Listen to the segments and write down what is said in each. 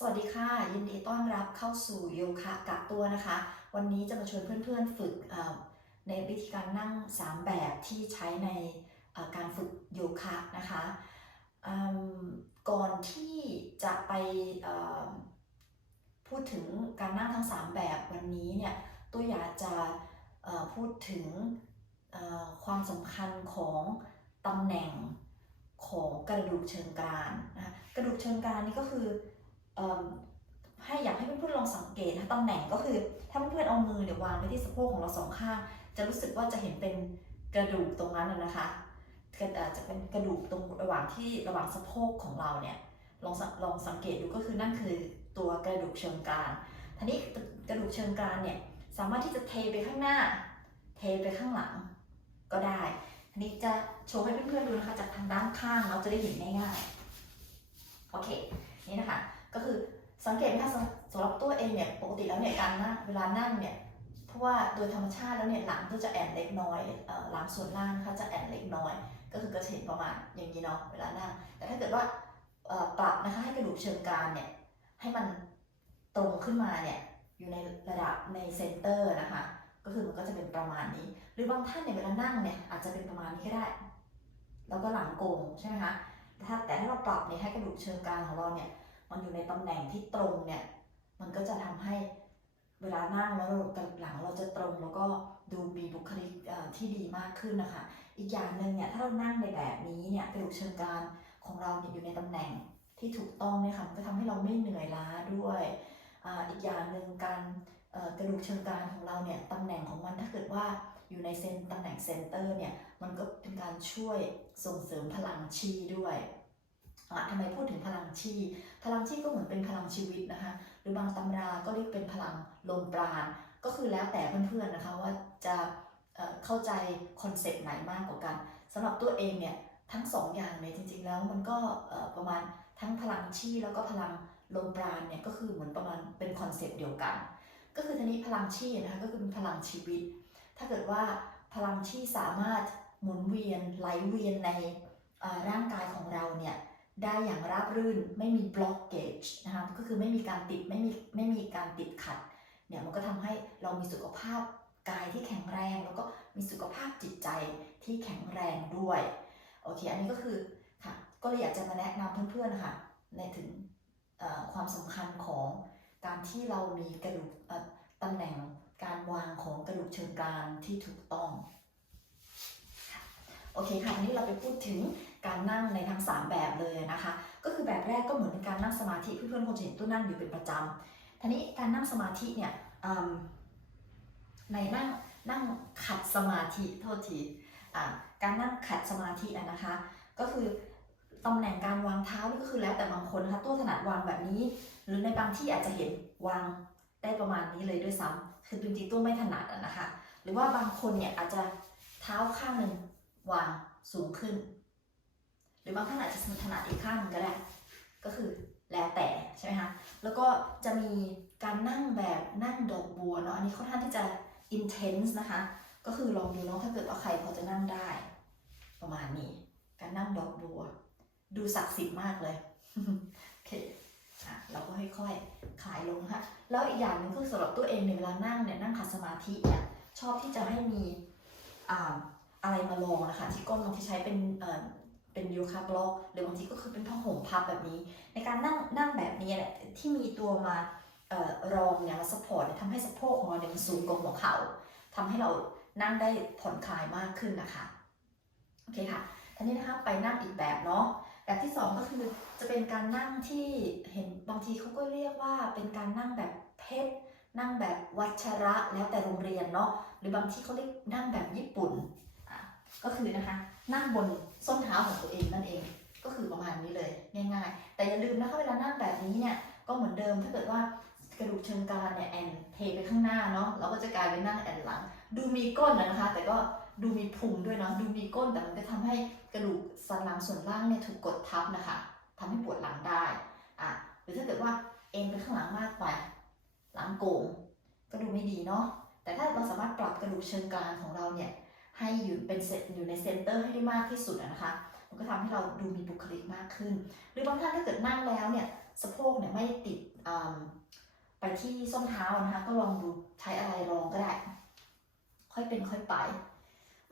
สวัสดีค่ะ ยินดีต้อนรับเข้าสู่โยคะกักตัวนะคะ วันนี้จะมาชวนเพื่อนๆฝึกในวิธีการนั่ง 3 แบบที่ใช้ในการฝึกโยคะนะคะก่อนที่จะไปพูดถึงการนั่งทั้ง 3 แบบวันนี้เนี่ยตัวอยากจะพูดถึงความสำคัญของตำแหน่งของกระดูกเชิงกรานนะกระดูกเชิงกรานนี่ก็คือ ให้อยากให้เพื่อนๆลองสังเกตนะตำแหน่งก็คือ ถ้าเพื่อนๆเอามือเนี่ยวางไว้ที่สะโพกของเราสองข้าง จะรู้สึกว่าจะเห็นเป็นกระดูกตรงนั้นนะคะจะเป็นกระดูกตรงระหว่างที่ระหว่างสะโพกของเราเนี่ยลองสังลองสังเกตดูก็คือนั่นคือตัวกระดูกเชิงกรานทีนี้กระดูกเชิงกรานเนี่ยสามารถที่จะเทไปข้างหน้า เทไปข้างหลังก็ได้ทีนี้จะโชว์ให้เพื่อนๆดูนะคะจากทางด้านข้างเราจะได้เห็นง่ายๆโอเค นี่นะคะก็คือสังเกตไหมคะสำหรับตัวเองเนี่ยปกติแล้วเนี่ยการนั่งเวลานั่งเนี่ยเพราะว่าโดยธรรมชาติแล้วเนี่ยหลังก็จะแอนเล็กน้อยหลังส่วนล่างนะคะจะแอนเล็กน้อย ก็คือก็จะเห็นประมาณอย่างนี้เนาะเวลานั่ง แต่ถ้าเกิดว่าปรับนะคะให้กระดูกเชิงกรานเนี่ยให้มันตรงขึ้นมาเนี่ยอยู่ในระดับในเซนเตอร์นะคะก็คือมันก็จะเป็นประมาณนี้ หรือบางท่านเนี่ยเวลานั่งเนี่ยอาจจะเป็นประมาณนี้ก็ได้ แล้วก็หลังโกงใช่ไหมคะ ถ้าแต่ถ้าเราปรับเนี่ยให้กระดูกเชิงกรานของเราเนี่ย มันอยู่ในตำแหน่งที่ตรงเนี่ย มันก็จะทำให้เวลานั่งแล้วเราหลังเราจะตรงแล้วก็ดูมีบุคลิกอ่อที่ดีมากขึ้นนะคะ อีกอย่างหนึ่งเนี่ยถ้าเรานั่งในแบบนี้เนี่ยกระดูกเชิงกรานของเราเนี่ยอยู่ในตำแหน่งที่ถูกต้องเนี่ยค่ะก็ทำให้เราไม่เหนื่อยล้าด้วยอ่าอีกอย่างหนึ่งการกระดูกเชิงกรานของเราเนี่ยตำแหน่งของมันถ้าเกิดว่าอยู่ในเซนตำแหน่งเซนเตอร์เนี่ย มันก็เป็นการช่วยส่งเสริมพลังชีด้วยอะทำไมพูดถึงพลังชี พลังชีก็เหมือนเป็นพลังชีวิตนะคะ หรือบางตำราก็เรียกเป็นพลังลมปราณ ก็คือแล้วแต่เพื่อนๆนะคะว่าจะเเข้าใจคอนเซ็ปต์ไหนมากกว่ากันสำหรับตัวเองเนี่ยทั้งสองอย่างเนี่ยจริงๆแล้วมันก็ประมาณทั้งพลังชีแล้วก็พลังลมปราณเนี่ยก็คือเหมือนประมาณเป็นคอนเซ็ปต์เดียวกัน ก็คือทีนี้พลังชีนะคะก็คือเป็นพลังชีวิต ถ้าเกิดว่าพลังชีสามารถ หมุนเวียนไหลเวียนในร่างกายของเราเนี่ยได้อย่างราบรื่นไม่มี blockage นะคะก็คือไม่มีการติดไม่มีไม่มีการติดขัดเนี่ยมันก็ทำให้เรามีสุขภาพกายที่แข็งแรง แล้วก็มีสุขภาพจิตใจที่แข็งแรงด้วยโอเคอันนี้ก็คือค่ะก็เลยอยากจะมาแนะนำเพื่อนๆนะคะในถึงความสำคัญของการที่เรามีกระดูกตำแหน่งการวางของกระดูกเชิงกรานที่ถูกต้อง โอเคค่ะทีนี้เราไปพูดถึงการนั่งในทั้ง 3 แบบเลยนะคะ ก็คือแบบแรกก็เหมือนเป็นการนั่งสมาธิเพื่อนๆคงจะเห็นตู้นั่งอยู่เป็นประจำทีนี้การนั่งสมาธิเนี่ยในนั่งนั่งขัดสมาธิโทษทีการนั่งขัดสมาธินะคะ ก็คือตำแหน่งการวางเท้านี่ก็คือแล้วแต่บางคนนะคะตัวถนัดวางแบบนี้ หรือในบางที่อาจจะเห็นวางได้ประมาณนี้เลยด้วยซ้ำคือจริงๆตัวไม่ถนัดอะนะคะ หรือว่าบางคนเนี่ยอาจจะเท้าข้างหนึ่ง วางสูงขึ้น หรือบางท่านอาจจะถนัดอีกข้างนึงก็ได้ ก็คือแล้วแต่ใช่ไหมคะแล้วก็จะมีการนั่งแบบนั่งดอกบัวเนาะอันนี้ค่อนข้างที่จะ intense นะคะ ก็คือลองดูเนาะถ้าเกิดว่าใครพอจะนั่งได้ ประมาณนี้ การนั่งดอกบัว ดูศักดิ์สิทธิ์มากเลยโอเคอะเราก็ค่อยๆคลายลงค่ะแล้วอีกอย่างหนึ่งคือสำหรับตัวเองเนี่ยเวลานั่งเนี่ยนั่งขัดสมาธิเนี่ยชอบที่จะให้มีอ่า อะไรมาลองนะคะ ที่ก้นบางทีใช้เป็นเอ่อเป็นโยคะบล็อกหรือบางทีก็คือเป็นผ้าห่มพับแบบนี้ ในการนั่งนั่งแบบนี้แหละที่มีตัวมาเอ่อรองเนี่ยมาสปอร์ตทำให้สะโพกของเราเนี่ยมันสูงกว่าหัวเข่าทำให้เรานั่งได้ผ่อนคลายมากขึ้นนะคะโอเคค่ะทีนี้นะคะไปนั่งอีกแบบเนาะแบบที่สองก็คือจะเป็นการนั่งที่เห็นบางทีเขาก็เรียกว่าเป็นการนั่งแบบเพชรนั่งแบบวัชระแล้วแต่โรงเรียนเนาะหรือบางที่เขาเรียกนั่งแบบญี่ปุ่น ก็คือนะคะนั่งบนส้นเท้าของตัวเองนั่นเอง ก็คือประมาณนี้เลยง่ายๆ แต่อย่าลืมนะคะเวลานั่งแบบนี้เนี่ยก็เหมือนเดิมถ้าเกิดว่ากระดูกเชิงกรานเนี่ยแอนเทไปข้างหน้าเนาะเราก็จะกลายเป็นนั่งแอนหลัง ดูมีก้นนะคะ แต่ก็ดูมีพุงด้วยเนาะดูมีก้นแต่มันก็ทำให้กระดูกสันหลังส่วนล่างเนี่ยถูกกดทับนะคะทำให้ปวดหลังได้อะหรือถ้าเกิดว่าเอ็นไปข้างหลังมากไป หลังโก่งก็ดูไม่ดีเนาะแต่ถ้าเราสามารถปรับกระดูกเชิงกรานของเราเนี่ย ให้อยู่เป็นเซอยู่ในเซนเตอร์ให้ได้มากที่สุดนะคะ มันก็ทำให้เราดูมีบุคลิกมากขึ้น หรือบางท่านถ้าเกิดนั่งแล้วเนี่ยสะโพกเนี่ยไม่ติดไปที่ส้นเท้านะคะก็ลองดูใช้อะไรลองก็ได้ ค่อยเป็นค่อยไป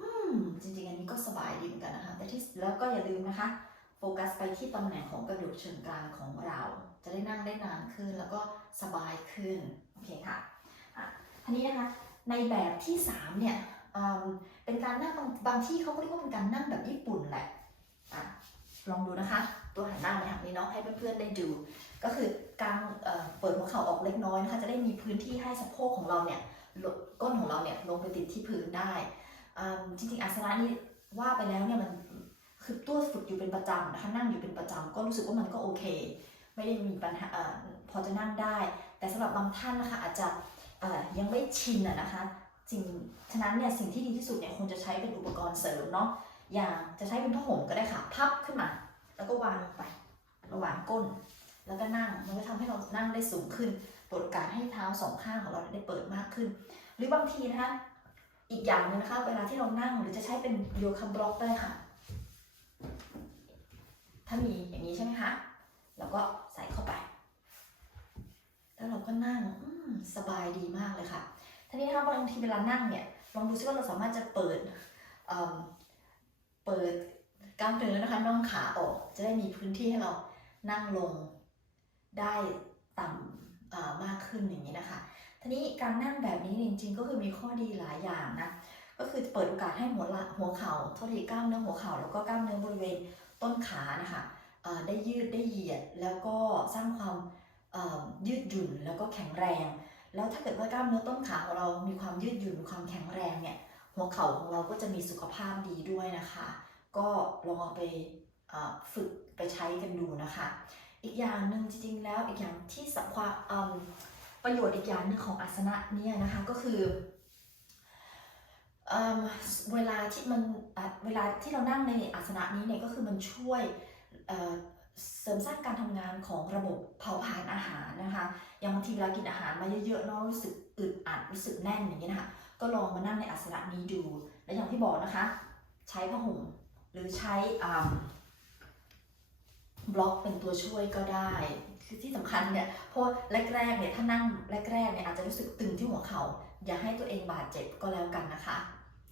อืมจริงๆอันนี้ก็สบายดีเหมือนกันนะคะ แต่ที่แล้วก็อย่าลืมนะคะ โฟกัสไปที่ตำแหน่งของกระดูกเชิงกรานของเรา จะได้นั่งได้นานขึ้นแล้วก็สบายขึ้นโอเคค่ะอะทีนี้นะคะในแบบที่3เนี่ยอืม เป็นการนั่งบางบางที่เขาก็เรียกว่าเป็นการนั่งแบบญี่ปุ่นแหละอะลองดูนะคะ ตัวหันหน้ามาทางนี้เนาะให้เพื่อนๆได้ดู ก็คือการเเปิดหัวเข่าออกเล็กน้อยนะคะจะได้มีพื้นที่ให้สะโพกของเราเนี่ยก้นของเราเนี่ยลงไปติดที่พื้นได้จริงๆอาสนะนี้ว่าไปแล้วเนี่ยมันคือตัวฝึกอยู่เป็นประจำนะคะนั่งอยู่เป็นประจำก็รู้สึกว่ามันก็โอเค ไม่ได้มีปัญหาอพอจะนั่งได้ แต่สำหรับบางท่านนะคะอาจจะยังไม่ชินอะนะคะ สิ่งฉะนั้นเนี่ยสิ่งที่ดีที่สุดเนี่ยคงจะใช้เป็นอุปกรณ์เสริมเนาะอย่างจะใช้เป็นผ้าห่มก็ได้ค่ะพับขึ้นมา แล้วก็วางลงไประหว่างก้น แล้วก็นั่งมันก็ทำให้เรานั่งได้สูงขึ้นเปิดกาสให้เท้าสองข้างของเราได้เปิดมากขึ้น หรือบางทีนะคะอีกอย่างนึงนะคะ เวลาที่เรานั่งหรือจะใช้เป็นโยคะบล็อกได้ค่ะ ถ้ามีอย่างนี้ใช่ไหมคะแล้วก็ใส่เข้าไป แล้วเราก็นั่งสบายดีมากเลยค่ะ นี้นะคะบางทีเวลานั่งเนี่ยลองดูซิว่าเราสามารถจะเปิดเเปิดกล้ามเนื้อนะคะน่องขาออก จะได้มีพื้นที่ให้เรานั่งลงได้ต่ำมากขึ้นอย่างนี้นะคะทีนี้การนั่งแบบนี้จริงๆก็คือมีข้อดีหลายอย่างนะก็คือเปิดโอกาสให้หัวละหัวเข่าโทษทีกล้ามเนื้อหัวเข่าแล้วก็กล้ามเนื้อบริเวณต้นขานะคะเอ่อได้ยืดได้เหยียดแล้วก็สร้างความยืดหยุ่นแล้วก็แข็งแรง แล้วถ้าเกิดว่ากล้ามเนื้อต้นขาของเรามีความยืดหยุ่นความแข็งแรงเนี่ยหัวเข่าของเราก็จะมีสุขภาพดีด้วยนะคะ ก็ลองเอาไปฝึกไปใช้กันดูนะคะ อีกอย่างหนึ่งจริงๆแล้วอีกอย่างที่สำคัญอืมประโยชน์อีกอย่างหนึ่งของอาสนะเนี่ยนะคะก็คือเอเวลาที่มันเวลาที่เรานั่งในอาสนะนี้เนี่ยก็คือมันช่วย เสริมสร้างการทำงานของระบบเผาผลาญอาหารนะคะ อย่างบางทีเวลากินอาหารมาเยอะๆเนาะรู้สึกอึดอัดรู้สึกแน่นอย่างนี้นะคะก็ลองมานั่งในอาสนะนี้ดู และอย่างที่บอกนะคะ ใช้ผ้าห่มหรือใช้บล็อกเป็นตัวช่วยก็ได้คือที่สำคัญเนี่ยเพราะแรกๆเนี่ยถ้านั่งแรกๆเนี่ยอาจจะรู้สึกตึงที่หัวเขา่าอย่าให้ตัวเองบาดเจ็บก็แล้วกันนะคะ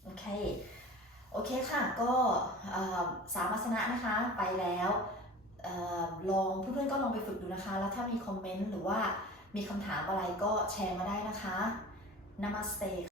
โอเคโอเคค่ะก็สามอาสนะนะคะไปแล้ว ลองเพื่อนๆก็ลองไปฝึกดูนะคะ แล้วถ้ามีคอมเมนต์หรือว่ามีคำถามอะไรก็แชร์มาได้นะคะ Namaste